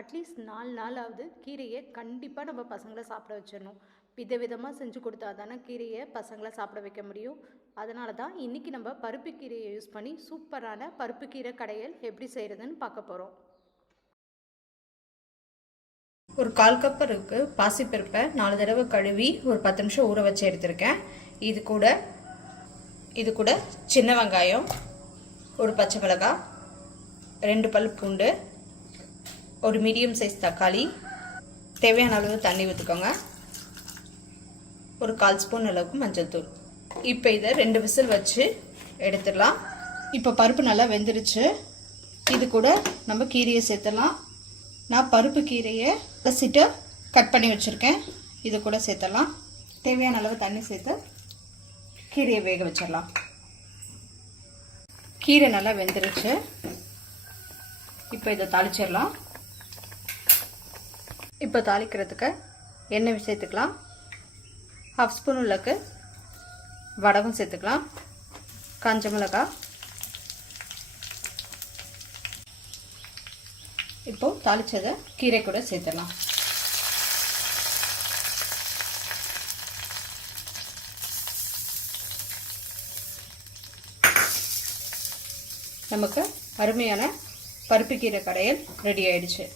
At least 4 நாளாவது கீரையை கண்டிப்பாக நம்ம பசங்களை சாப்பிட வச்சிடணும். விதவிதமாக செஞ்சு கொடுத்தா தானே கீரையை பசங்களை சாப்பிட வைக்க முடியும். அதனால தான் இன்றைக்கி நம்ம பருப்பு கீரையை யூஸ் பண்ணி சூப்பரான பருப்பு கீரை கடையல் எப்படி செய்கிறதுன்னு பார்க்க போகிறோம். ஒரு 1/4 கப் இருக்குது பாசிப்பருப்பை 4 தடவை கழுவி ஒரு 10 நிமிஷம் ஊற வச்சு எடுத்திருக்கேன். இது கூட சின்ன வெங்காயம், ஒரு பச்சை மிளகாய், 2 பல் பூண்டு, ஒரு மீடியம் சைஸ் தக்காளி, தேவையான அளவு தண்ணி ஊற்றிக்கோங்க. ஒரு 1/4 ஸ்பூன் அளவுக்கு மஞ்சள் தூள். இப்போ இதை 2 விசில் வச்சு எடுத்துடலாம். இப்போ பருப்பு நல்லா வெந்துருச்சு. இது கூட நம்ம கீரையை சேர்த்துடலாம். நான் பருப்பு கீரையை அலசிட்டு கட் பண்ணி வச்சுருக்கேன். இது கூட சேர்த்துடலாம். தேவையான அளவு தண்ணி சேர்த்து கீரையை வேக வச்சிடலாம். கீரை நல்லா வெந்துருச்சு. இப்போ இதை தாளிச்சிடலாம். இப்போ தாளிக்கிறதுக்கு எண்ணெய் சேர்த்துக்கலாம். 1/2 ஸ்பூன் உள்ளக்கு வடகம் சேர்த்துக்கலாம். காஞ்ச மிளகாய். இப்போ தாளிச்சதை கீரை கூட சேர்த்துடலாம். நமக்கு அருமையான பருப்பு கீரை கடையல் ரெடி ஆயிடுச்சு.